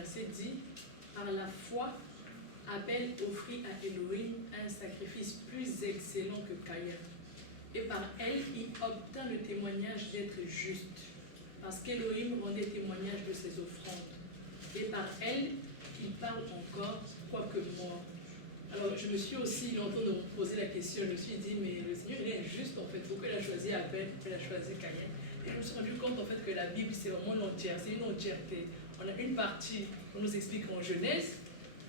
verset dit, par la foi, Abel offrit à Elohim un sacrifice plus excellent que Caïn. Et par elle, il obtint le témoignage d'être juste, parce qu'Elohim rendait témoignage de ses offrandes. Et par elle, il parle encore, quoique mort. Alors, je me suis aussi longtemps de me poser la question, je me suis dit, mais le Seigneur, il est injuste en fait. Pourquoi il a choisi Abel, pourquoi il a choisi Caïn? Et je me suis rendu compte en fait que la Bible, c'est vraiment l'entière, c'est une entièreté. On a une partie, on nous explique en Genèse,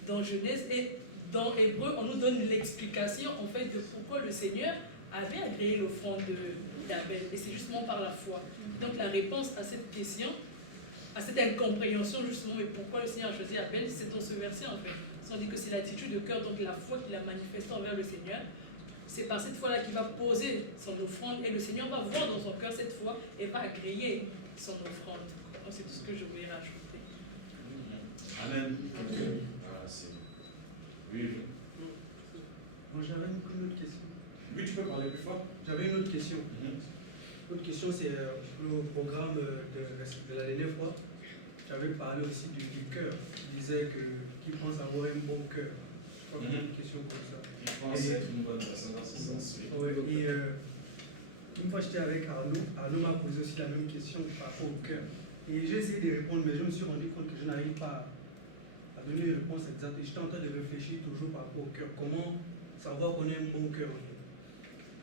dans Genèse, et dans Hébreu, on nous donne l'explication en fait de pourquoi le Seigneur avait agréé l'offrande d'Abel. Et c'est justement par la foi. Donc la réponse à cette question, à cette incompréhension justement, mais pourquoi le Seigneur a choisi Abel, c'est dans ce verset en fait. On dit que c'est l'attitude de cœur, donc la foi qu'il a manifestée envers le Seigneur. C'est par cette foi-là qu'il va poser son offrande et le Seigneur va voir dans son cœur cette foi et va agréer son offrande. Donc c'est tout ce que je voulais rajouter. Amen. Voilà, c'est oui. Bon, j'avais une autre question. Oui, tu peux parler plus fort. J'avais une autre question. L'autre question, c'est le programme de la dernière fois. J'avais parlé aussi du cœur. Il disait qu'il pense avoir un bon cœur. Je crois qu'il y a une question comme ça. Je pense être une bonne personne dans ce sens. Oui. Et une fois, j'étais avec Arnaud. Arnaud m'a posé aussi la même question par rapport au cœur. Et j'ai essayé de répondre, mais je me suis rendu compte que je n'arrive pas à donner une réponse exacte. Et j'étais en train de réfléchir toujours par rapport au cœur. Comment savoir qu'on a un bon cœur?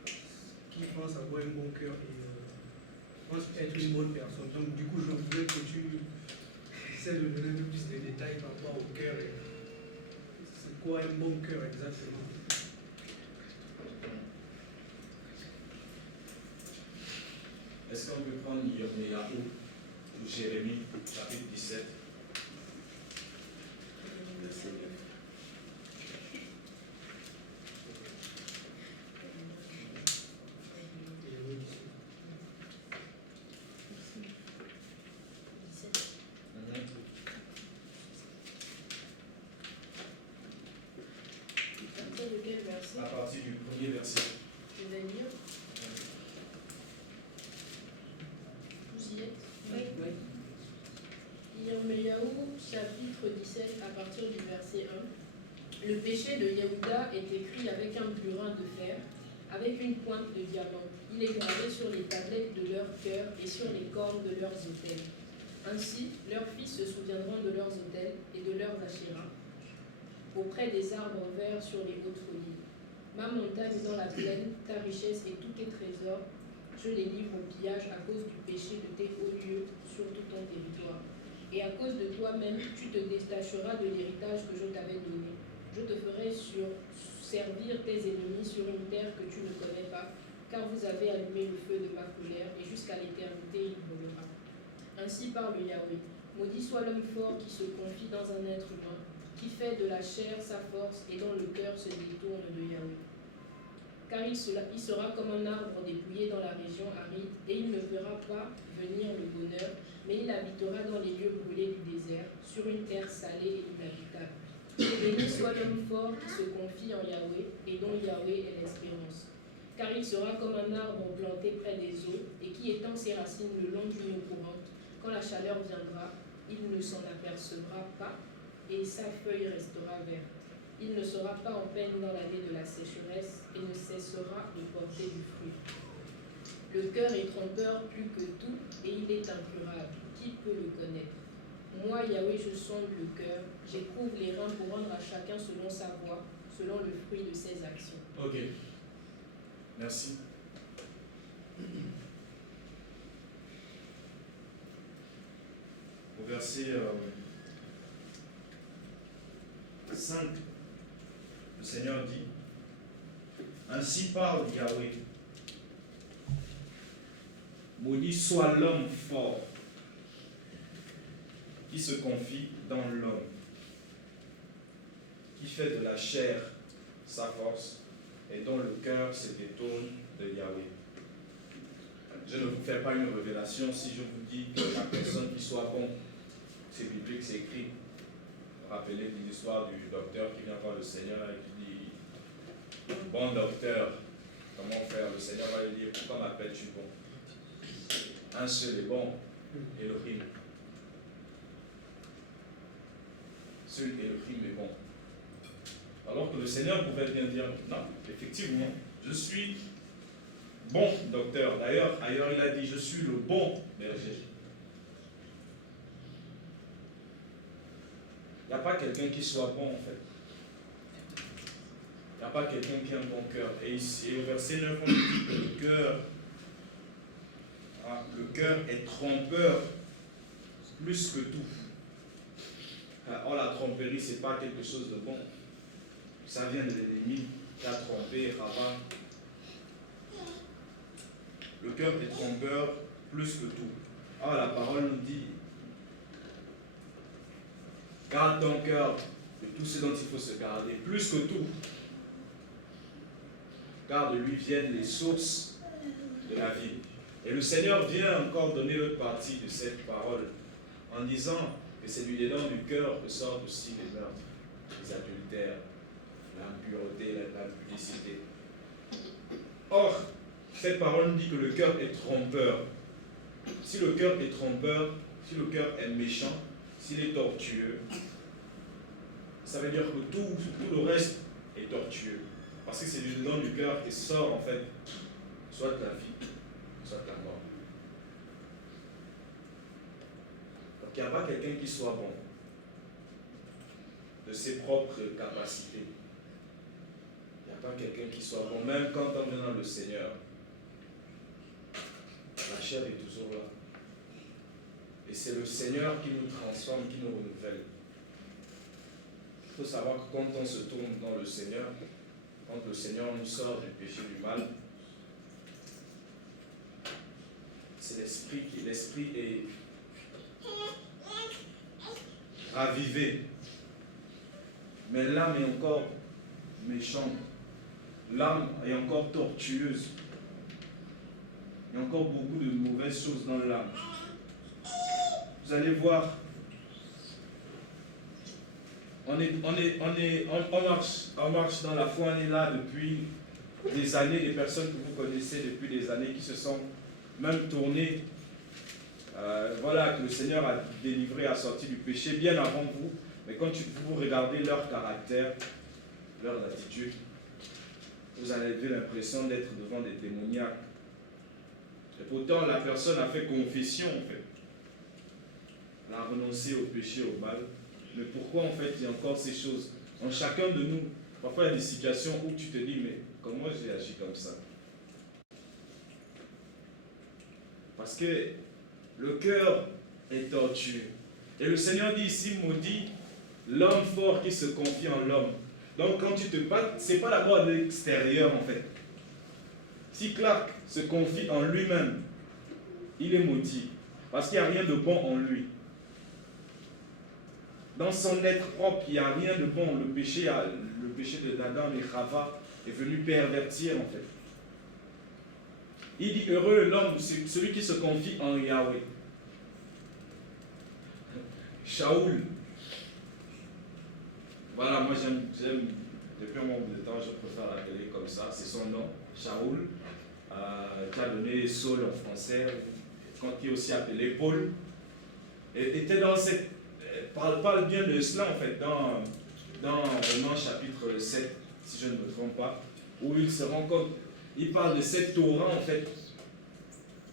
Qui pense avoir un bon cœur et pense être une bonne personne. Donc, du coup, je voudrais que tu essaies de donner un peu plus de détails par rapport au cœur. C'est quoi un bon cœur exactement? Est-ce qu'on peut prendre Yirmiyahu ou Jérémie, chapitre 17? À partir du premier verset. Je vais lire. Vous y êtes? Oui. Yirmiyahu, chapitre 17, à partir du verset 1. Le péché de Yehuda est écrit avec un burin de fer, avec une pointe de diamant. Il est gravé sur les tablettes de leur cœur et sur les cornes de leurs autels. Ainsi, leurs fils se souviendront de leurs autels et de leurs achéras, auprès des arbres verts sur les hautes collines. Ma montagne dans la plaine, ta richesse et tous tes trésors, je les livre au pillage à cause du péché de tes hauts lieux sur tout ton territoire. Et à cause de toi-même, tu te détacheras de l'héritage que je t'avais donné. Je te ferai servir tes ennemis sur une terre que tu ne connais pas, car vous avez allumé le feu de ma colère, et jusqu'à l'éternité il brûlera. Ainsi parle Yahweh. Maudit soit l'homme fort qui se confie dans un être humain, qui fait de la chair sa force et dont le cœur se détourne de Yahweh. Car il sera comme un arbre dépouillé dans la région aride, et il ne verra pas venir le bonheur, mais il habitera dans les lieux brûlés du désert, sur une terre salée et inhabitable. Béni soit l'homme fort qui se confie en Yahweh, et dont Yahweh est l'espérance. Car il sera comme un arbre planté près des eaux, et qui étend ses racines le long d'une eau courante. Quand la chaleur viendra, il ne s'en apercevra pas, et sa feuille restera verte. Il ne sera pas en peine dans l'année de la sécheresse et ne cessera de porter du fruit. Le cœur est trompeur plus que tout et il est incurable. Qui peut le connaître? Moi, Yahweh, je sonde le cœur, j'éprouve les reins pour rendre à chacun selon sa voie, selon le fruit de ses actions. Ok. Merci. Au verset 5, le Seigneur dit: ainsi parle Yahweh. Maudit soit l'homme fort qui se confie dans l'homme, qui fait de la chair sa force et dont le cœur se détourne de Yahweh. Je ne vous fais pas une révélation si je vous dis que la personne qui soit bon, c'est biblique, c'est écrit. Rappelez l'histoire du docteur qui vient voir le Seigneur et qui dit: bon docteur, comment faire? Le Seigneur va lui dire: pourquoi m'appelles-tu bon? Un seul est bon, Elohim. seul Elohim est bon. Alors que le Seigneur pouvait bien dire, non, effectivement, je suis bon docteur. D'ailleurs, ailleurs il a dit, je suis le bon berger. Il n'y a pas quelqu'un qui soit bon en fait. Il n'y a pas quelqu'un qui a un bon cœur. Et ici, au verset 9, on dit que le cœur est trompeur plus que tout. Or, la tromperie, ce n'est pas quelque chose de bon. Ça vient de l'ennemi qui a trompé Rabat. Le cœur est trompeur plus que tout. Or, la parole nous dit, garde ton cœur de tout ce dont il faut se garder, plus que tout. Car de lui viennent les sources de la vie. Et le Seigneur vient encore donner l'autre partie de cette parole en disant que c'est du dedans du cœur que sortent aussi les meurtres, les adultères, l'impureté, l'impudicité. Or, cette parole nous dit que le cœur est trompeur. Si le cœur est trompeur, si le cœur est méchant, s'il est tortueux, ça veut dire que tout le reste est tortueux. Parce que c'est du dedans du cœur qui sort en fait soit la vie, soit la mort. Donc il n'y a pas quelqu'un qui soit bon de ses propres capacités. Il n'y a pas quelqu'un qui soit bon, même quand on vient dans le Seigneur. La chair est toujours là. Et c'est le Seigneur qui nous transforme, qui nous renouvelle. Il faut savoir que quand on se tourne dans le Seigneur, quand le Seigneur nous sort du péché du mal, c'est l'esprit est ravivé. Mais l'âme est encore méchante. L'âme est encore tortueuse. Il y a encore beaucoup de mauvaises choses dans l'âme. Vous allez voir, on marche dans la foi, on est là depuis des années, des personnes que vous connaissez depuis des années qui se sont même tournées, que le Seigneur a délivré, a sorti du péché bien avant vous, mais quand vous regardez leur caractère, leur attitude, vous avez l'impression d'être devant des démoniaques. Et pourtant, la personne a fait confession, en fait. Elle a renoncé au péché, au mal. Mais pourquoi, en fait, il y a encore ces choses en chacun de nous? Parfois, il y a des situations où tu te dis, mais comment j'ai agi comme ça? Parce que le cœur est tortueux. Et le Seigneur dit ici, maudit l'homme fort qui se confie en l'homme. Donc, quand tu te bats, ce n'est pas la gloire de l'extérieur, en fait. Si Clark se confie en lui-même, il est maudit. Parce qu'il n'y a rien de bon en lui. Dans son être propre, il n'y a rien de bon. Le péché de Adam et Chava est venu pervertir, en fait. Il dit, heureux l'homme, celui qui se confie en Yahweh. Shaoul. Voilà, moi j'aime, depuis un moment de temps, je préfère l'appeler comme ça. C'est son nom, Shaoul, qui a donné Saul en français, quand il est aussi appelé Paul. Et était dans cette... Parle bien de cela, en fait, dans Romains chapitre 7, si je ne me trompe pas, où il se rend compte, il parle de cette Torah, en fait,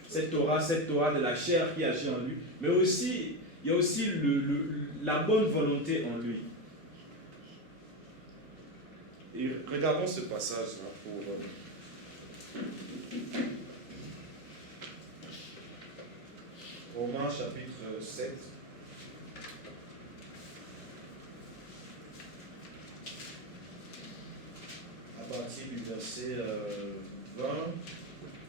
cette Torah de la chair qui agit en lui, mais aussi, il y a aussi la bonne volonté en lui. Et regardons ce passage-là pour... Romains chapitre 7. À partir du verset 20.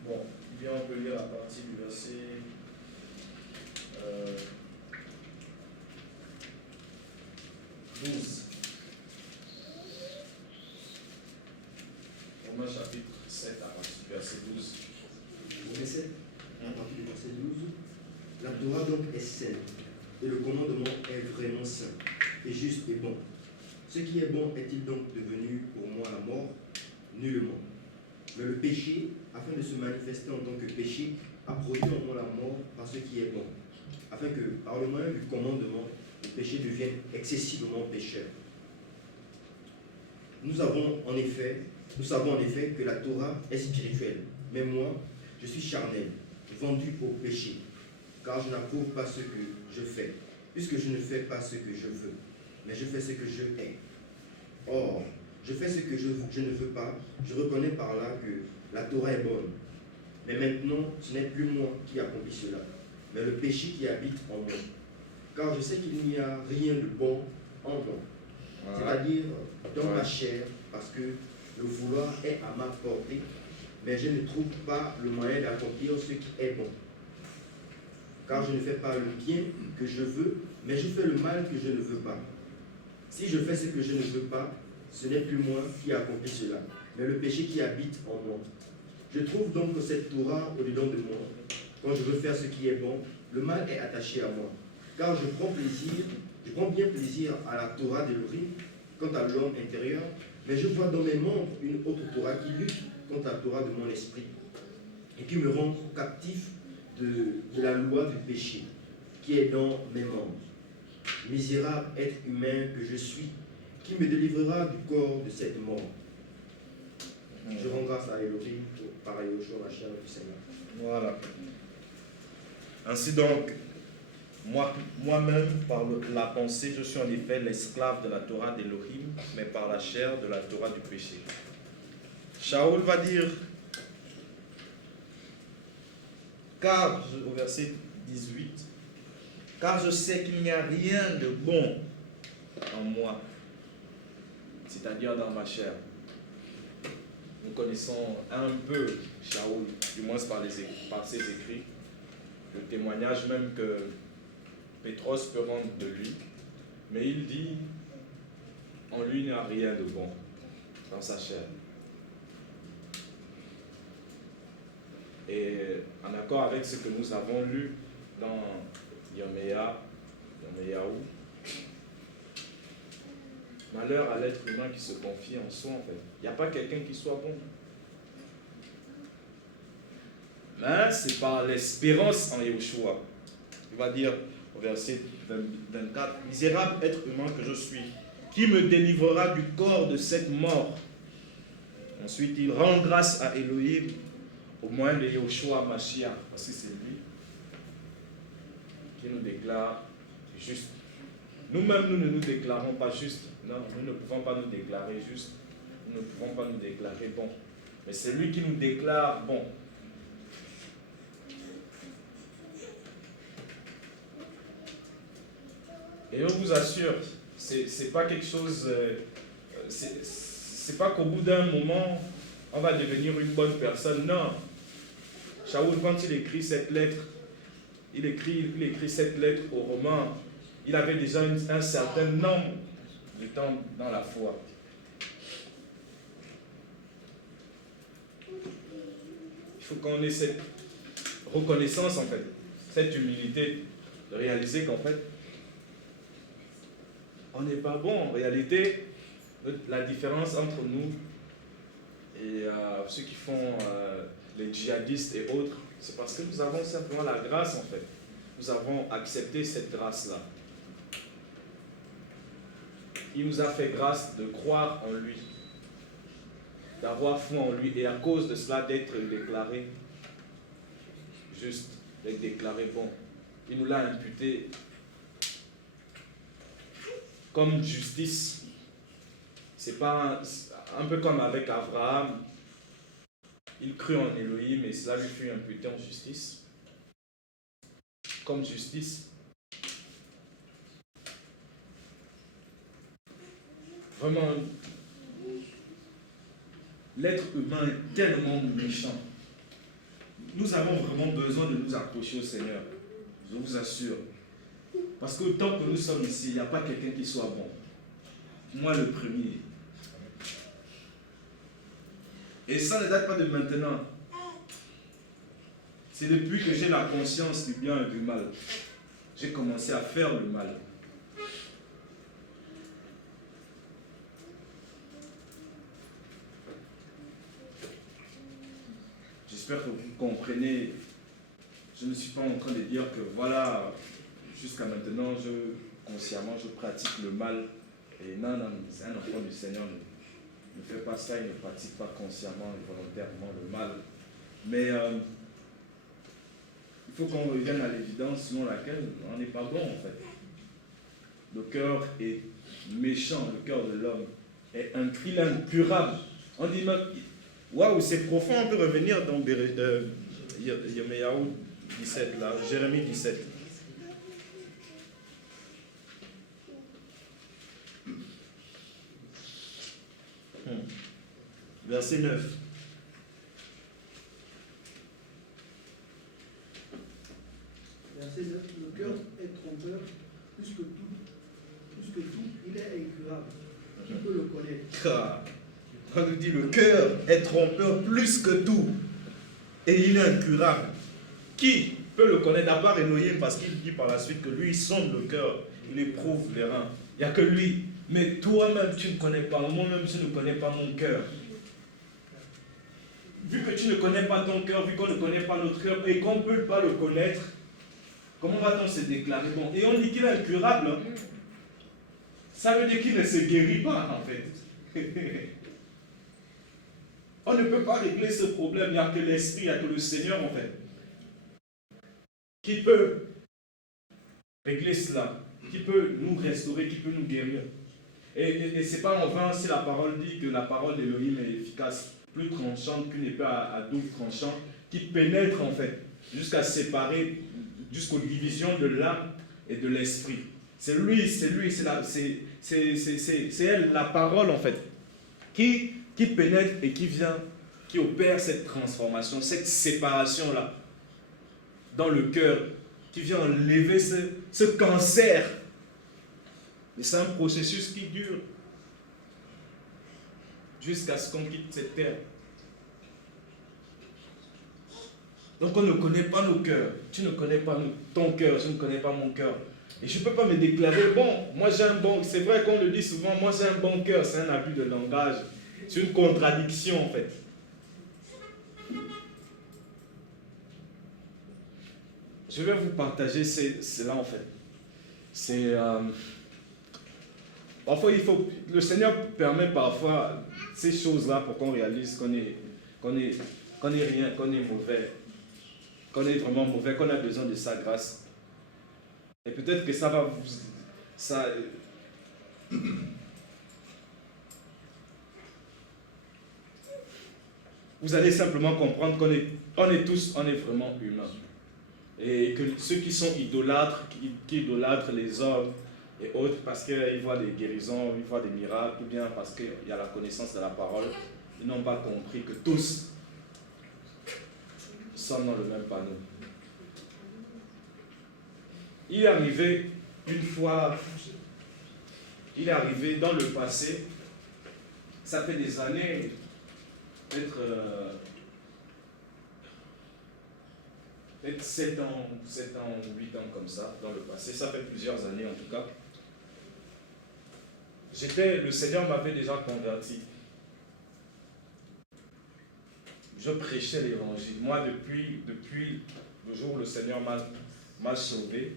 Bon, bien on peut lire à partir du verset 12. Romains chapitre 7 à partir du verset 12. Verset, à partir du verset 12. La Torah donc est sainte, et le commandement est vraiment saint, et juste et bon. Ce qui est bon est-il donc devenu pour moi la mort? Nullement. Mais le péché, afin de se manifester en tant que péché, a produit en moi la mort par ce qui est bon, afin que, par le moyen du commandement, le péché péché deviennent excessivement pécheurs. Nous savons en effet que la Torah est spirituelle, mais moi, je suis charnel, vendu au péché, car je n'approuve pas ce que je fais, puisque je ne fais pas ce que je veux, mais je fais ce que je hais. Or, je fais ce que je ne veux pas, je reconnais par là que la Torah est bonne. Mais maintenant, ce n'est plus moi qui accomplis cela, mais le péché qui habite en moi. Car je sais qu'il n'y a rien de bon en moi, c'est-à-dire dans ma chair, parce que le vouloir est à ma portée, mais je ne trouve pas le moyen d'accomplir ce qui est bon. Car je ne fais pas le bien que je veux, mais je fais le mal que je ne veux pas. Si je fais ce que je ne veux pas, ce n'est plus moi qui accomplis cela, mais le péché qui habite en moi. Je trouve donc cette Torah au-dedans de moi. Quand je veux faire ce qui est bon, le mal est attaché à moi. Car je prends bien plaisir à la Torah d'Elohim quant à l'homme intérieur, mais je vois dans mes membres une autre Torah qui lutte contre la Torah de mon esprit et qui me rend captif de la loi du péché qui est dans mes membres. Misérable être humain que je suis, qui me délivrera du corps de cette mort. Je rends grâce à Elohim par Yoshua Mashiach du Seigneur. Voilà. Ainsi donc, moi-même, par la pensée, je suis en effet l'esclave de la Torah d'Elohim, mais par la chair de la Torah du péché. Shaoul va dire, car, au verset 18, car je sais qu'il n'y a rien de bon en moi, c'est-à-dire dans ma chair. Nous connaissons un peu Shaoul, du moins par ses écrits, le témoignage même que Pétros peut rendre de lui, mais il dit, en lui il n'y a rien de bon dans sa chair. Et en accord avec ce que nous avons lu dans Yirmiyahu, malheur à l'être humain qui se confie en soi, en fait. Il n'y a pas quelqu'un qui soit bon. Mais c'est par l'espérance en Yahushua. Il va dire au verset 24, « Misérable être humain que je suis, qui me délivrera du corps de cette mort ?» Ensuite, il rend grâce à Elohim au moyen de Yahushua Mashiach, parce que c'est lui qui nous déclare juste. Nous-mêmes, nous ne nous déclarons pas juste. Non, nous ne pouvons pas nous déclarer juste. Nous ne pouvons pas nous déclarer bon. Mais c'est lui qui nous déclare bon. Et on vous assure, c'est pas quelque chose... c'est pas qu'au bout d'un moment, on va devenir une bonne personne. Non. Shaoul, quand il écrit cette lettre, il écrit cette lettre aux Romains, il avait déjà un certain nombre de temps dans la foi. Il faut qu'on ait cette reconnaissance, en fait, cette humilité, de réaliser qu'en fait, on n'est pas bon. En réalité, la différence entre nous et ceux qui font les djihadistes et autres, c'est parce que nous avons simplement la grâce, en fait. Nous avons accepté cette grâce-là. Il nous a fait grâce de croire en lui, d'avoir foi en lui, et à cause de cela d'être déclaré juste, d'être déclaré bon. Il nous l'a imputé comme justice. C'est pas un peu comme avec Abraham. Il crut en Elohim et cela lui fut imputé en justice. Comme justice. Vraiment, l'être humain est tellement méchant. Nous avons vraiment besoin de nous accrocher au Seigneur. Je vous assure. Parce que tant que nous sommes ici, il n'y a pas quelqu'un qui soit bon. Moi, le premier. Et ça ne date pas de maintenant. C'est depuis que j'ai la conscience du bien et du mal. J'ai commencé à faire le mal. J'espère que vous comprenez. Je ne suis pas en train de dire que voilà, jusqu'à maintenant, consciemment, je pratique le mal. Et non, c'est un enfant du Seigneur. Ne fait pas ça, il ne pratique pas consciemment et volontairement le mal. Mais il faut qu'on revienne à l'évidence selon laquelle on n'est pas bon en fait. Le cœur est méchant, le cœur de l'homme est incurable. On dit, waouh, c'est profond, on peut revenir dans Yirmiyahu 17, là, Jérémie 17. Verset 9. Verset 9. Le cœur est trompeur plus que tout. Il est incurable. Qui peut le connaître? On nous dit le cœur est trompeur plus que tout. Et il est incurable. Qui peut le connaître à part Elohim? Parce qu'il dit par la suite que lui, il sonde le cœur. Il éprouve les reins. Il n'y a que lui. Mais toi-même, tu ne connais pas. Moi-même, je ne connais pas mon cœur. Vu que tu ne connais pas ton cœur, vu qu'on ne connaît pas notre cœur et qu'on ne peut pas le connaître, comment va-t-on se déclarer bon? Et on dit qu'il est incurable. Hein? Ça veut dire qu'il ne se guérit pas, en fait. On ne peut pas régler ce problème. Il n'y a que l'Esprit, il n'y a que le Seigneur, en fait, qui peut régler cela, qui peut nous restaurer, qui peut nous guérir. Et ce n'est pas en vain si la parole dit que la parole d'Élohim est efficace, plus tranchante qu'une épée à double tranchant, qui pénètre, en fait, jusqu'à séparer, jusqu'aux divisions de l'âme et de l'esprit. C'est lui, c'est elle, la parole en fait, qui pénètre et qui vient, qui opère cette transformation, cette séparation-là, dans le cœur, qui vient enlever ce cancer. Et c'est un processus qui dure jusqu'à ce qu'on quitte cette terre. Donc on ne connaît pas nos cœurs. Tu ne connais pas ton cœur, je ne connais pas mon cœur. Et je ne peux pas me déclarer, bon, moi j'ai un bon... C'est vrai qu'on le dit souvent, moi j'ai un bon cœur, c'est un abus de langage. C'est une contradiction en fait. Je vais vous partager cela en fait. C'est... Parfois, le Seigneur permet parfois ces choses-là pour qu'on réalise qu'on est rien, qu'on est mauvais, qu'on est vraiment mauvais, qu'on a besoin de sa grâce. Et peut-être que ça va vous allez simplement comprendre qu'on est vraiment humains. Et que ceux qui sont idolâtres, qui idolâtrent les hommes et autres, parce qu'ils voient des guérisons, ils voient des miracles, ou bien parce qu'il y a la connaissance de la parole, ils n'ont pas compris que tous sommes dans le même panneau. Il est arrivé une fois, il est arrivé dans le passé, ça fait des années, peut-être 7 ans, 8 ans comme ça, dans le passé, ça fait plusieurs années en tout cas. Le Seigneur m'avait déjà converti. Je prêchais l'évangile. Moi, depuis le jour où le Seigneur m'a sauvé,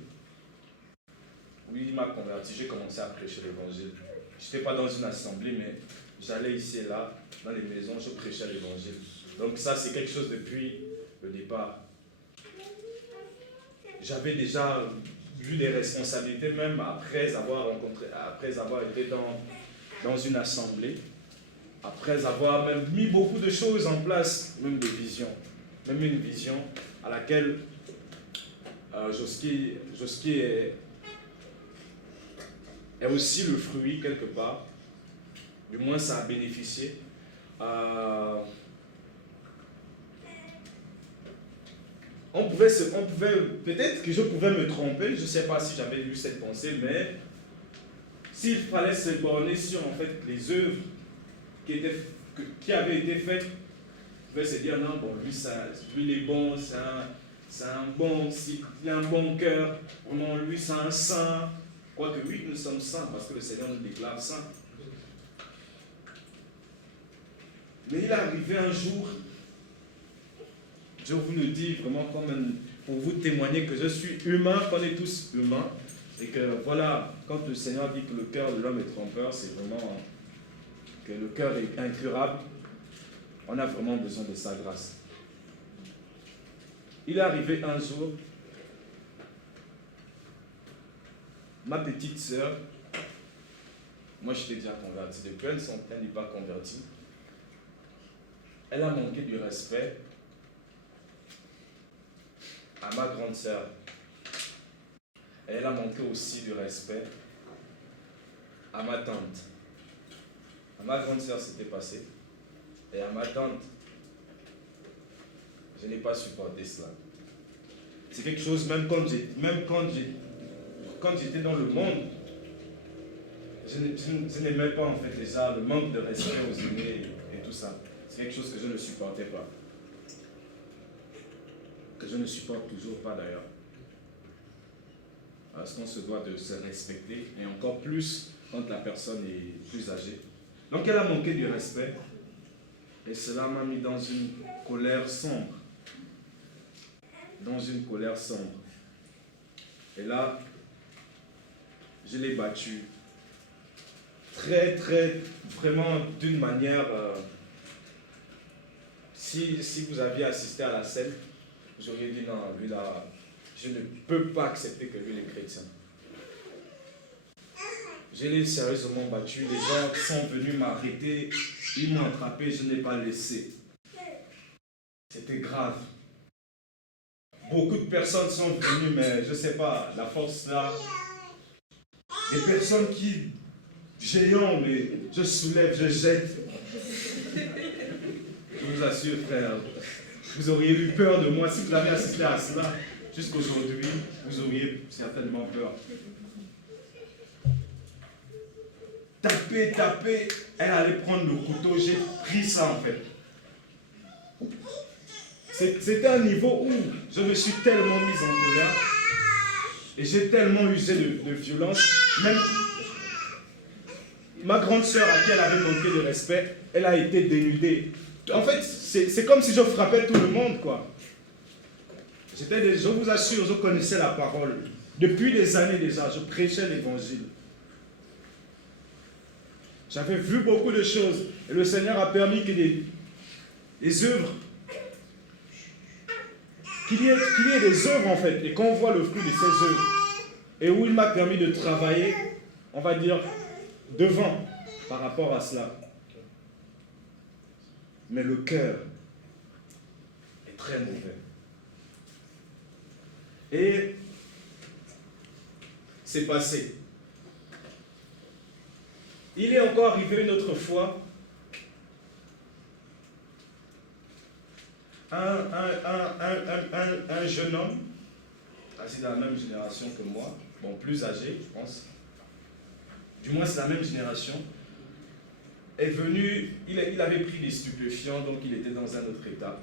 oui, il m'a converti, j'ai commencé à prêcher l'évangile. Je n'étais pas dans une assemblée, mais j'allais ici et là, dans les maisons, je prêchais l'évangile. Donc ça, c'est quelque chose depuis le départ. J'avais déjà vu des responsabilités, même après avoir été dans une assemblée, après avoir même mis beaucoup de choses en place, même des visions, même une vision à laquelle Joski est aussi le fruit quelque part. Du moins, ça a bénéficié. Peut-être que je pouvais me tromper, je ne sais pas si j'avais eu cette pensée, mais s'il fallait se borner sur en fait les œuvres qui avaient été faites, je pouvais se dire non, bon, lui il est bon, c'est un bon, il a un bon cœur, vraiment lui c'est un saint. Quoique oui, nous sommes saints parce que le Seigneur nous déclare saints. Mais il est arrivé un jour, je vous le dis vraiment comme pour vous témoigner que je suis humain, qu'on est tous humains, et que voilà, quand le Seigneur dit que le cœur de l'homme est trompeur, c'est vraiment que le cœur est incurable. On a vraiment besoin de sa grâce. Il est arrivé un jour, ma petite sœur, moi j'étais déjà converti, depuis elle n'est pas convertie, elle a manqué du respect à ma grande sœur. Et elle a manqué aussi du respect à ma tante. À ma grande sœur, c'était passé. Et à ma tante, je n'ai pas supporté cela. C'est quelque chose, même quand j'étais dans le monde, je n'aimais pas en fait déjà le manque de respect aux aînés et tout ça. C'est quelque chose que je ne supportais pas. Que je ne supporte toujours pas d'ailleurs. Parce qu'on se doit de se respecter, et encore plus quand la personne est plus âgée. Donc elle a manqué du respect, et cela m'a mis dans une colère sombre. Dans une colère sombre. Et là, je l'ai battue. Vraiment d'une manière... si vous aviez assisté à la scène, vous auriez dit non, lui là, je ne peux pas accepter que lui est chrétien. Je l'ai sérieusement battu, les gens sont venus m'arrêter, ils m'ont attrapé, je n'ai pas laissé. C'était grave. Beaucoup de personnes sont venues, mais je ne sais pas, la force là, des personnes qui, géants, mais je soulève, je jette. Je vous assure, frère, vous auriez eu peur de moi si vous avez assisté à cela. Jusqu'aujourd'hui, vous auriez certainement peur. Taper, elle allait prendre le couteau, j'ai pris ça en fait. C'était un niveau où je me suis tellement mis en colère et j'ai tellement usé de violence. Même ma grande sœur à qui elle avait manqué de respect, elle a été dénudée. En fait, c'est comme si je frappais tout le monde, quoi. Je vous assure, je connaissais la parole. Depuis des années déjà, je prêchais l'évangile. J'avais vu beaucoup de choses. Et le Seigneur a permis que des œuvres, qu'il y ait des œuvres en fait, et qu'on voit le fruit de ces œuvres. Et où il m'a permis de travailler, on va dire, devant, par rapport à cela. Mais le cœur est très mauvais. Et c'est passé. Il est encore arrivé une autre fois un jeune homme, assez de la même génération que moi, bon, plus âgé, je pense. Du moins, c'est la même génération. Est venu, il avait pris des stupéfiants, donc il était dans un autre état.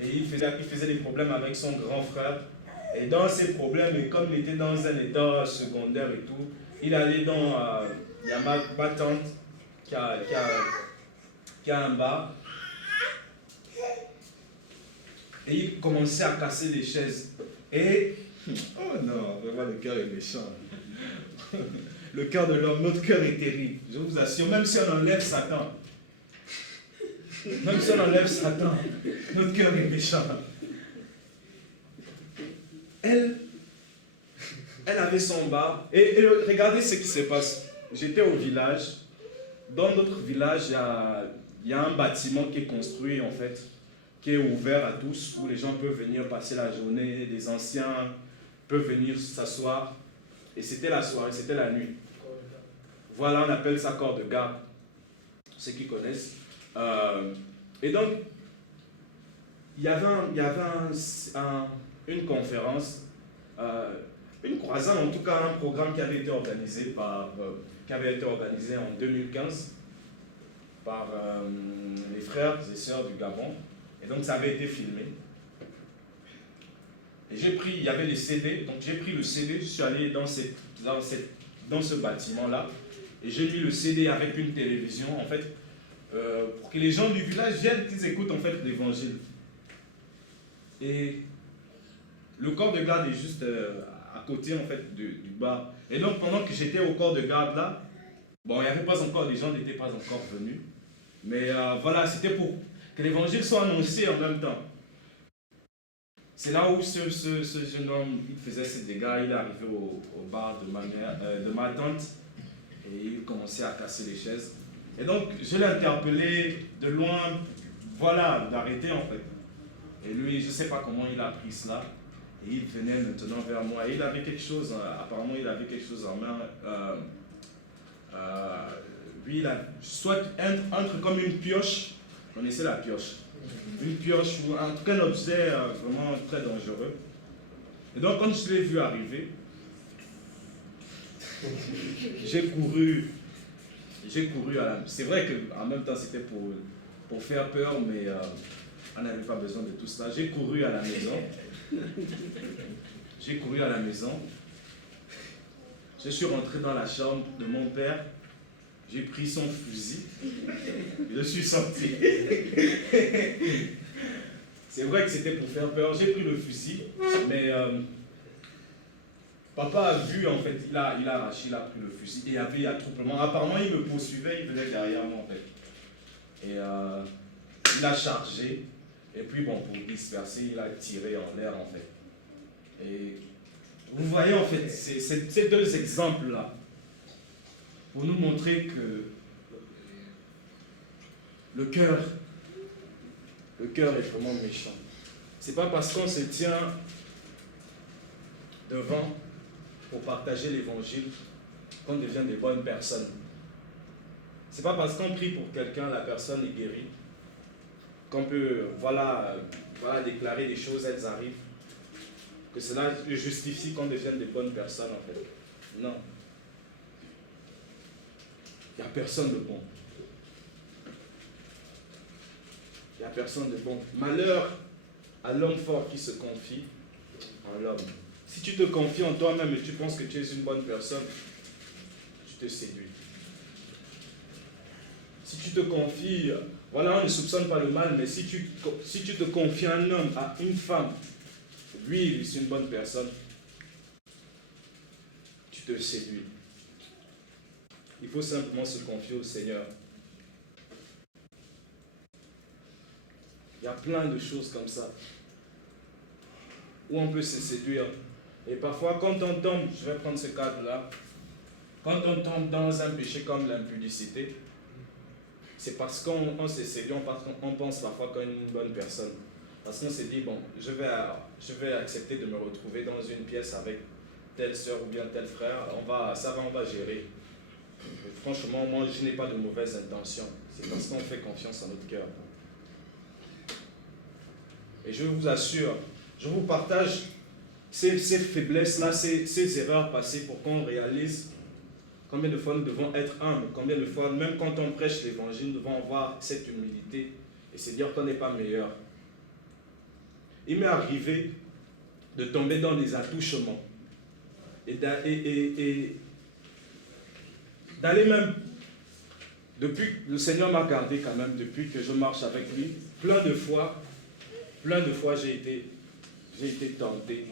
Et il faisait des problèmes avec son grand frère. Et dans ces problèmes, et comme il était dans un état secondaire et tout, il allait dans... il y a ma tante qui a un bar. Et il commençait à casser les chaises. Et... Oh non, vraiment le cœur est méchant. Le cœur de l'homme, notre cœur est terrible. Je vous assure, même si on enlève Satan, notre cœur est méchant. Elle avait son bar. Et regardez ce qui se passe. J'étais au village. Dans notre village, il y a un bâtiment qui est construit, en fait, qui est ouvert à tous, où les gens peuvent venir passer la journée, les anciens peuvent venir s'asseoir. Et c'était la soirée, c'était la nuit. Voilà, on appelle ça corps de garde. Ceux qui connaissent. Et donc, il y avait une conférence, une croisade, en tout cas un programme qui avait été organisé en 2015 par les frères et sœurs du Gabon. Et donc ça avait été filmé. Et il y avait les CD, donc j'ai pris le CD, je suis allé dans ce bâtiment-là, et j'ai mis le CD avec une télévision, en fait, pour que les gens du village viennent, qu'ils écoutent en fait l'évangile. Et le corps de garde est juste à à côté en fait du bar. Et donc pendant que j'étais au corps de garde là, bon, il n'y avait pas encore, les gens n'étaient pas encore venus. Mais voilà, c'était pour que l'évangile soit annoncé en même temps. C'est là où ce jeune homme, il faisait ses dégâts, il est arrivé au bar de ma tante et il commençait à casser les chaises. Et donc, je l'ai interpellé de loin, voilà, d'arrêter en fait. Et lui, je ne sais pas comment il a appris cela. Et il venait maintenant vers moi. Et il avait quelque chose, apparemment il avait quelque chose en main. Lui, il a soit un truc comme une pioche. Vous connaissez la pioche? Une pioche ou en tout cas un objet vraiment très dangereux. Et donc quand je l'ai vu arriver, j'ai couru à la... C'est vrai qu'en même temps c'était pour faire peur, mais on n'avait pas besoin de tout cela. J'ai couru à la maison. J'ai couru à la maison. Je suis rentré dans la chambre de mon père. J'ai pris son fusil. Je suis sorti. C'est vrai que c'était pour faire peur. J'ai pris le fusil, mais papa a vu en fait, il a arraché, il a pris le fusil et il y avait attroupement. Apparemment, il me poursuivait, il venait derrière moi en fait. Et il a chargé. Et puis bon, pour disperser, il a tiré en l'air en fait. Et vous voyez en fait, ces deux exemples-là, pour nous montrer que le cœur est vraiment méchant. C'est pas parce qu'on se tient devant pour partager l'évangile qu'on devient des bonnes personnes. C'est pas parce qu'on prie pour quelqu'un, la personne est guérie, qu'on peut, voilà, déclarer des choses, elles arrivent, que cela justifie qu'on devienne des bonnes personnes en fait. Non. Il n'y a personne de bon. Il n'y a personne de bon. Malheur à l'homme fort qui se confie en l'homme. Si tu te confies en toi-même et tu penses que tu es une bonne personne, tu te séduis. Si tu te confies, voilà, on ne soupçonne pas le mal, mais si tu te confies à un homme, à une femme, lui, c'est une bonne personne, tu te séduis. Il faut simplement se confier au Seigneur. Il y a plein de choses comme ça où on peut se séduire. Et parfois, quand on tombe, je vais prendre ce cadre-là, quand on tombe dans un péché comme l'impudicité, c'est parce qu'on se séduit, parce qu'on pense parfois qu'on est une bonne personne. Parce qu'on s'est dit, bon, je vais accepter de me retrouver dans une pièce avec telle soeur ou bien tel frère, on va gérer. Franchement, moi, je n'ai pas de mauvaises intentions. C'est parce qu'on fait confiance en notre cœur. Et je vous assure, je vous partage ces faiblesses-là, ces erreurs passées pour qu'on réalise combien de fois nous devons être humbles, combien de fois, même quand on prêche l'évangile, nous devons avoir cette humilité et se dire qu'on n'est pas meilleur. Il m'est arrivé de tomber dans des attouchements et d'aller même, depuis, le Seigneur m'a gardé quand même, depuis que je marche avec lui, plein de fois j'ai été tenté.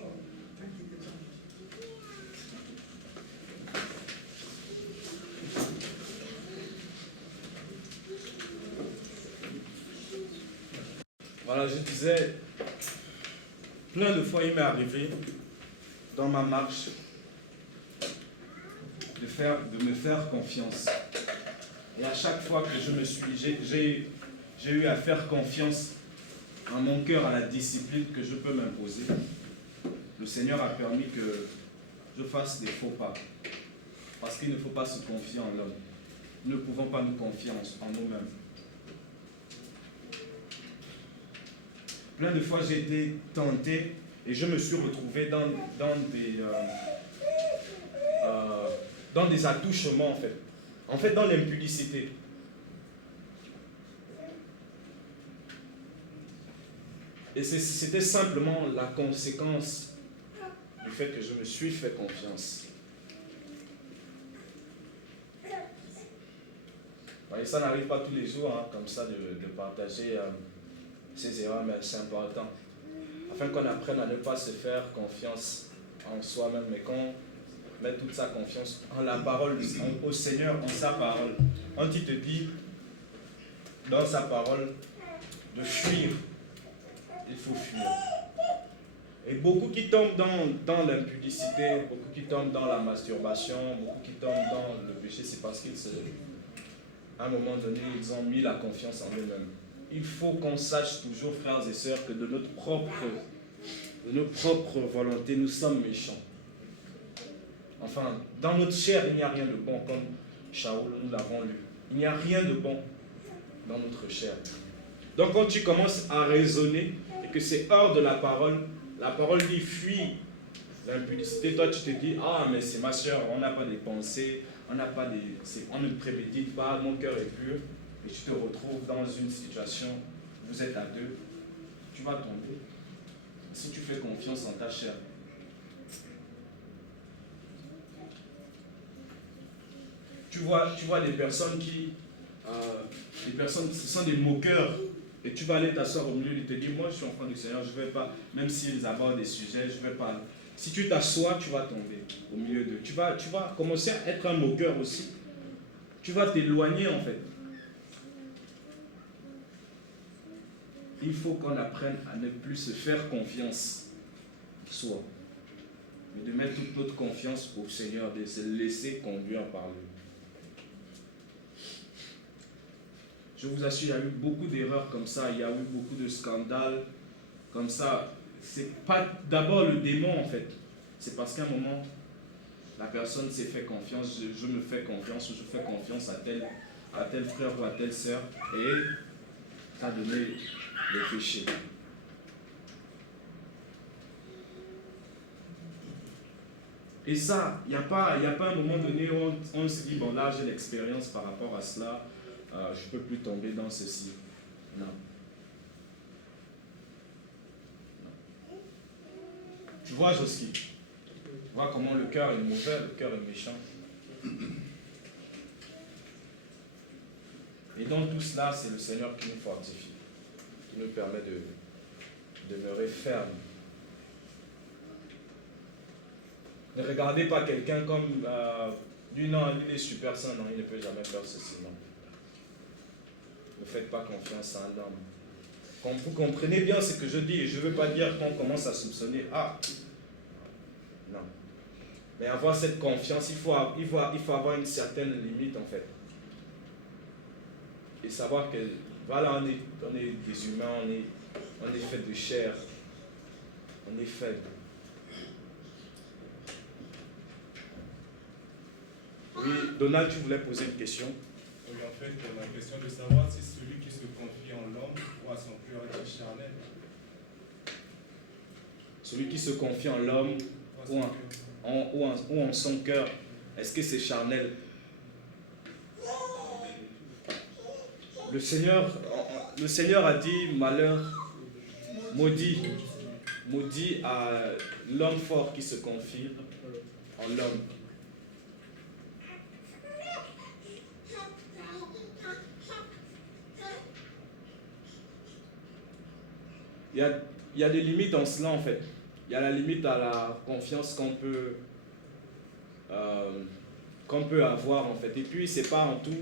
Voilà, je disais, plein de fois il m'est arrivé dans ma marche de me faire confiance. Et à chaque fois que j'ai eu à faire confiance en mon cœur à la discipline que je peux m'imposer, le Seigneur a permis que je fasse des faux pas. Parce qu'il ne faut pas se confier en l'homme. Nous ne pouvons pas nous confier en nous-mêmes. Plein de fois j'ai été tenté et je me suis retrouvé dans des attouchements en fait dans l'impudicité. Et c'était simplement la conséquence du fait que je me suis fait confiance. Et ça n'arrive pas tous les jours, hein, comme ça, de partager ces erreurs, mais c'est important. Afin qu'on apprenne à ne pas se faire confiance en soi-même, mais qu'on met toute sa confiance en la parole, au Seigneur, en sa parole. Quand il te dit dans sa parole de fuir, il faut fuir. Et beaucoup qui tombent dans l'impudicité, beaucoup qui tombent dans la masturbation, beaucoup qui tombent dans le péché, c'est parce qu'à un moment donné, ils ont mis la confiance en eux-mêmes. Il faut qu'on sache toujours, frères et sœurs, que de notre propre volonté, nous sommes méchants. Enfin, dans notre chair, il n'y a rien de bon, comme Shaoul, nous l'avons lu. Il n'y a rien de bon dans notre chair. Donc quand tu commences à raisonner et que c'est hors de la parole dit fuis l'impudicité, toi tu te dis, ah mais c'est ma soeur, on n'a pas des pensées, on ne prémédite pas, mon cœur est pur, et tu te retrouves dans une situation, vous êtes à deux, tu vas tomber si tu fais confiance en ta chair. Tu vois des personnes ce sont des moqueurs, et tu vas aller t'asseoir au milieu, ils te disent, moi je suis enfant du Seigneur, je ne vais pas, même s'ils abordent des sujets, je ne vais pas. Si tu t'assois, tu vas tomber au milieu d'eux. Tu vas commencer à être un moqueur aussi. Tu vas t'éloigner en fait. Il faut qu'on apprenne à ne plus se faire confiance, soi, mais de mettre toute notre confiance au Seigneur, de se laisser conduire par lui. Je vous assure, il y a eu beaucoup d'erreurs comme ça, il y a eu beaucoup de scandales comme ça. C'est pas d'abord le démon en fait. C'est parce qu'à un moment, la personne s'est fait confiance, je me fais confiance, ou je fais confiance à tel frère ou à telle sœur, et ça a donné le péché. Et ça, il n'y a pas un moment donné où on se dit, bon là j'ai l'expérience par rapport à cela, je ne peux plus tomber dans ceci. Non. Tu vois, Joski, tu vois comment le cœur est mauvais, le cœur est méchant. Et dans tout cela, c'est le Seigneur qui nous fortifie, qui nous permet de demeurer ferme. Ne regardez pas quelqu'un comme lui, non, il est super saint, non, il ne peut jamais faire ceci, non. Ne faites pas confiance à un homme. Quand vous comprenez bien ce que je dis, et je ne veux pas dire qu'on commence à soupçonner, non. Mais avoir cette confiance, il faut avoir une certaine limite en fait. Et savoir que, voilà, on est des humains, on est fait de chair, on est faible. Oui, Donald, tu voulais poser une question? Oui, en fait, la question de savoir si celui qui se confie en l'homme ou à son cœur est charnel. Celui qui se confie en l'homme ou en son cœur, est-ce que c'est charnel? Le Seigneur a dit malheur, maudit à l'homme fort qui se confie en l'homme. Il y a des limites en cela en fait. Il y a la limite à la confiance qu'on peut avoir en fait. Et puis c'est pas en tout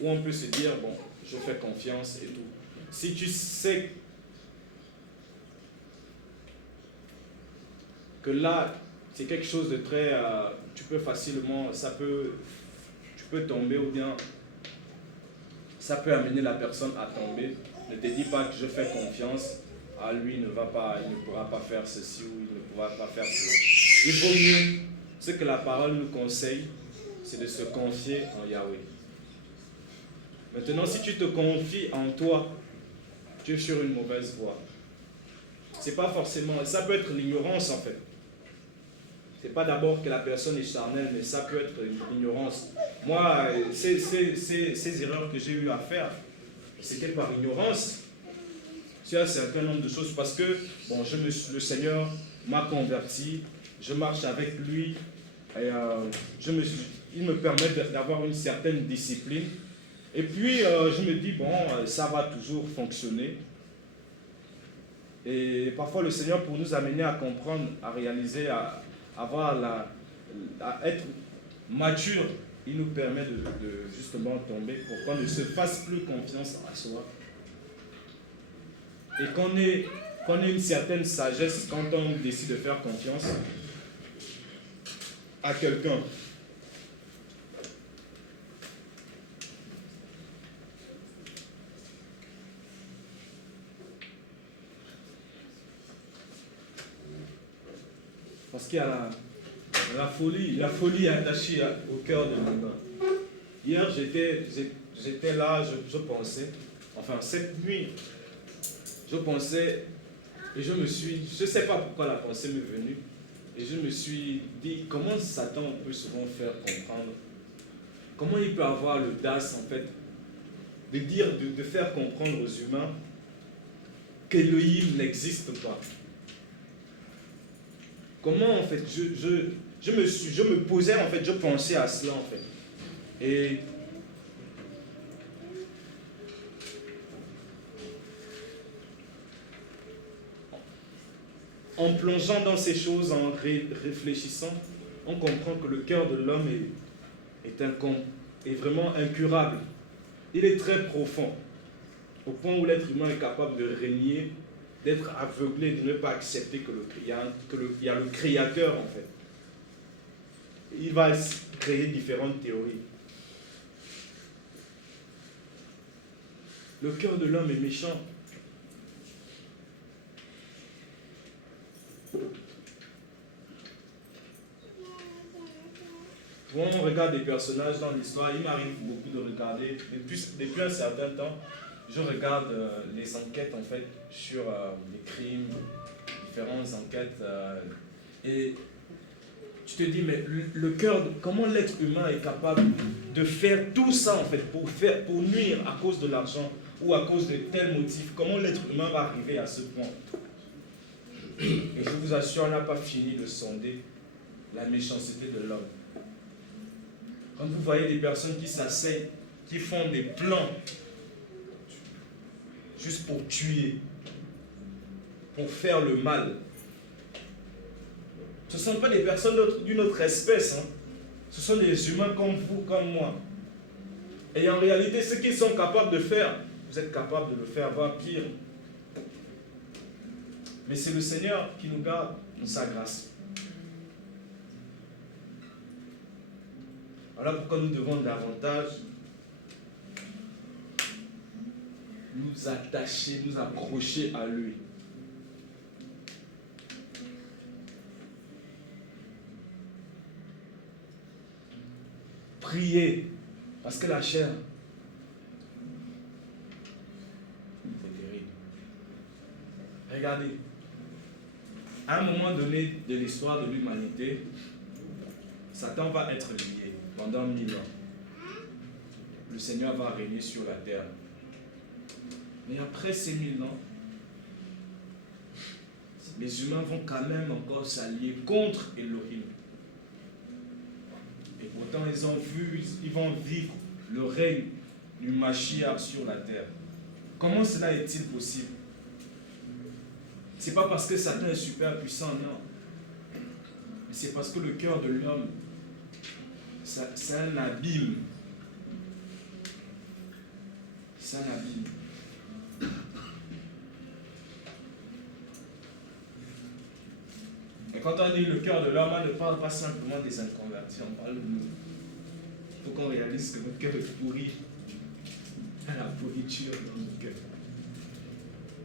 où on peut se dire bon, je fais confiance et tout. Si tu sais que là c'est quelque chose de très, tu peux facilement, tu peux tomber ou bien ça peut amener la personne à tomber. Ne te dis pas que je fais confiance. Ah, lui il ne pourra pas faire ceci ou il ne pourra pas faire cela. Il vaut mieux, ce que la parole nous conseille, c'est de se confier en Yahweh. Maintenant, si tu te confies en toi, tu es sur une mauvaise voie. C'est pas forcément, ça peut être l'ignorance en fait. C'est pas d'abord que la personne est charnelle, mais ça peut être l'ignorance. Moi, ces erreurs que j'ai eu à faire, c'était par ignorance. C'est un certain nombre de choses parce que bon, le Seigneur m'a converti, je marche avec lui et il me permet d'avoir une certaine discipline. Et puis je me dis bon, ça va toujours fonctionner. Et parfois le Seigneur pour nous amener à comprendre, à réaliser, à être mature, il nous permet de justement tomber pour qu'on ne se fasse plus confiance à soi. Et qu'on ait une certaine sagesse quand on décide de faire confiance à quelqu'un. Parce qu'il y a la folie attachée au cœur de l'humain. Hier, j'étais là, je pensais, enfin cette nuit, je pensais, et je ne sais pas pourquoi la pensée m'est venue, et je me suis dit, comment Satan peut souvent faire comprendre, comment il peut avoir l'audace en fait, de faire comprendre aux humains qu'Élohim n'existe pas. Comment en fait, je me posais en fait, je pensais à cela en fait. Et en plongeant dans ces choses, en réfléchissant, on comprend que le cœur de l'homme est vraiment incurable. Il est très profond, au point où l'être humain est capable de régner, d'être aveuglé, de ne pas accepter qu'il y a le Créateur en fait. Il va créer différentes théories. Le cœur de l'homme est méchant. Quand on regarde des personnages dans l'histoire, il m'arrive beaucoup de regarder, depuis un certain temps, je regarde les enquêtes en fait sur les crimes, différentes enquêtes, et tu te dis, mais le cœur, comment l'être humain est capable de faire tout ça en fait, pour nuire à cause de l'argent ou à cause de tels motifs, comment l'être humain va arriver à ce point? Et je vous assure, on n'a pas fini de sonder la méchanceté de l'homme. Quand vous voyez des personnes qui s'asseyent, qui font des plans juste pour tuer, pour faire le mal, ce ne sont pas des personnes d'une autre espèce, hein. Ce sont des humains comme vous, comme moi. Et en réalité, ce qu'ils sont capables de faire, vous êtes capables de le faire, voire pire. Mais c'est le Seigneur qui nous garde dans sa grâce. Voilà pourquoi nous devons davantage nous attacher, nous accrocher à lui. Prier, parce que la chair, c'est terrible. Regardez, à un moment donné de l'histoire de l'humanité, Satan va être lié pendant 1000 ans. Le Seigneur va régner sur la terre. Mais après ces 1000 ans, les humains vont quand même encore s'allier contre Elohim. Et pourtant, ils vont vivre le règne du Mashiach sur la terre. Comment cela est-il possible? C'est pas parce que Satan est super puissant, non. Mais c'est parce que le cœur de l'homme, c'est un abîme. C'est un abîme. Et quand on dit le cœur de l'homme, on ne parle pas simplement des inconvertis, on parle de nous. Il faut qu'on réalise que notre cœur est pourri. Il y a la pourriture dans notre cœur.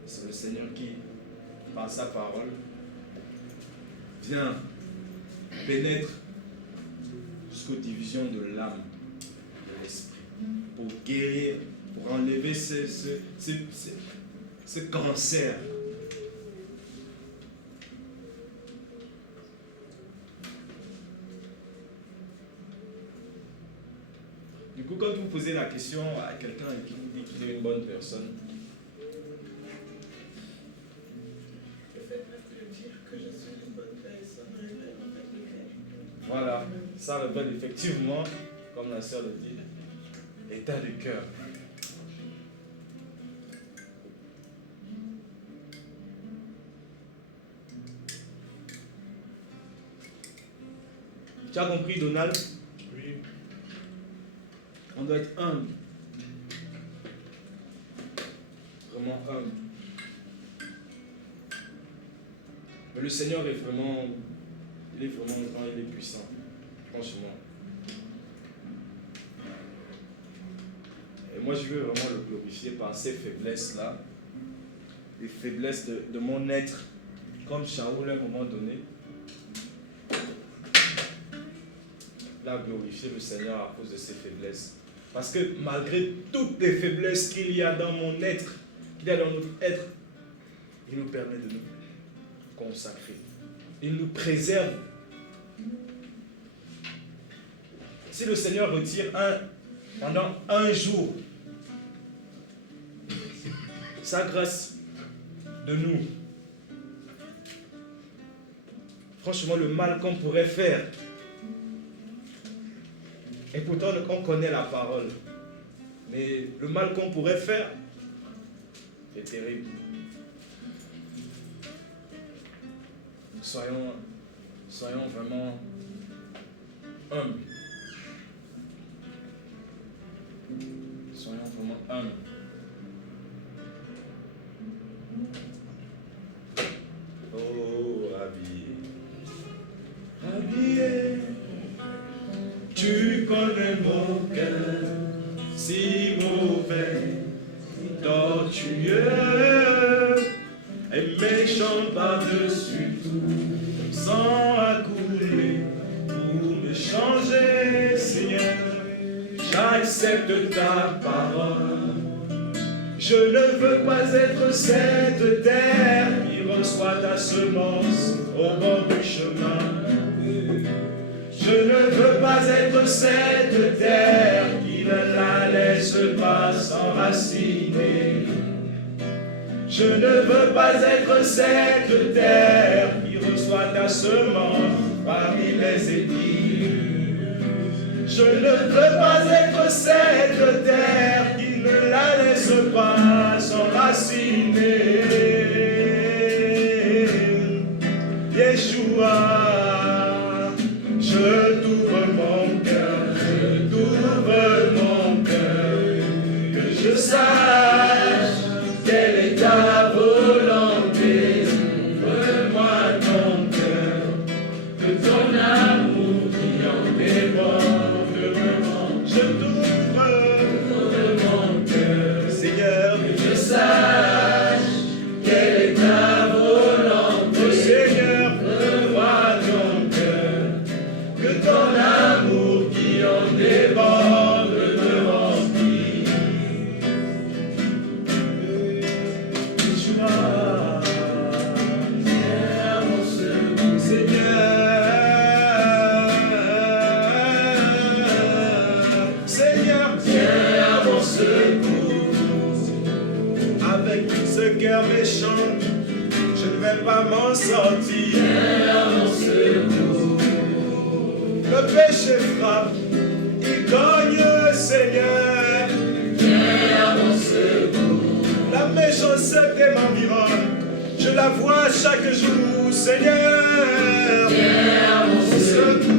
C'est le Seigneur qui, par sa parole, vient, pénètre jusqu'aux divisions de l'âme, de l'esprit, pour guérir, pour enlever ce cancer. Du coup, quand vous posez la question à quelqu'un et qui vous dit qu'il est une bonne personne, Le fait de dire que je suis une bonne personne révèle en fait le cœur. voilà, ça révèle effectivement, comme la sœur le dit, l'état du cœur. Tu as compris, Donald? Oui. On doit être humble. Vraiment humble. Mais le Seigneur est vraiment, il est vraiment grand, il est puissant. Franchement. Et moi, je veux vraiment le glorifier par ces faiblesses-là. Les faiblesses de mon être. Comme Shaoul à un moment donné. Là, glorifier le Seigneur à cause de ses faiblesses. Parce que malgré toutes les faiblesses qu'il y a dans mon être, qu'il y a dans notre être, il nous permet de nous consacrer. Il nous préserve. Si le Seigneur retire pendant un jour sa grâce de nous, franchement, le mal qu'on pourrait faire, et pourtant on connaît la parole, mais le mal qu'on pourrait faire est terrible. Soyons vraiment humbles. Soyons vraiment humbles. Oh, habillé, tu connais mon cœur, si mauvais, tortueux, et méchant par-dessus tout, sang à couler pour me changer, Seigneur. J'accepte ta parole. Je ne veux pas être cette terre qui reçoit ta semence au bord du chemin. Je ne veux pas être cette terre qui ne la laisse pas s'enraciner. Je ne veux pas être cette terre qui reçoit ta semence parmi les épis. Je ne veux pas être cette terre qui ne la laisse pas s'enraciner. Yeshua, je t'ouvre mon cœur, que je sache quelle est ta volonté. Ouvre-moi ton cœur, que ton amour qui en déborde. Je t'ouvre mon cœur, Seigneur, que je sache quelle est ta volonté. Seigneur, ouvre-moi ton cœur, que ton amour qui en déborde me remplit. Yeshua, viens à mon secours, Seigneur, viens à mon secours. Avec ce cœur méchant, je ne vais pas m'en sortir. Viens à mon secours. Le péché frappe, il cogne, Seigneur. Viens à mon secours. La méchanceté m'environne, je la vois chaque jour, Seigneur. Viens à mon secours.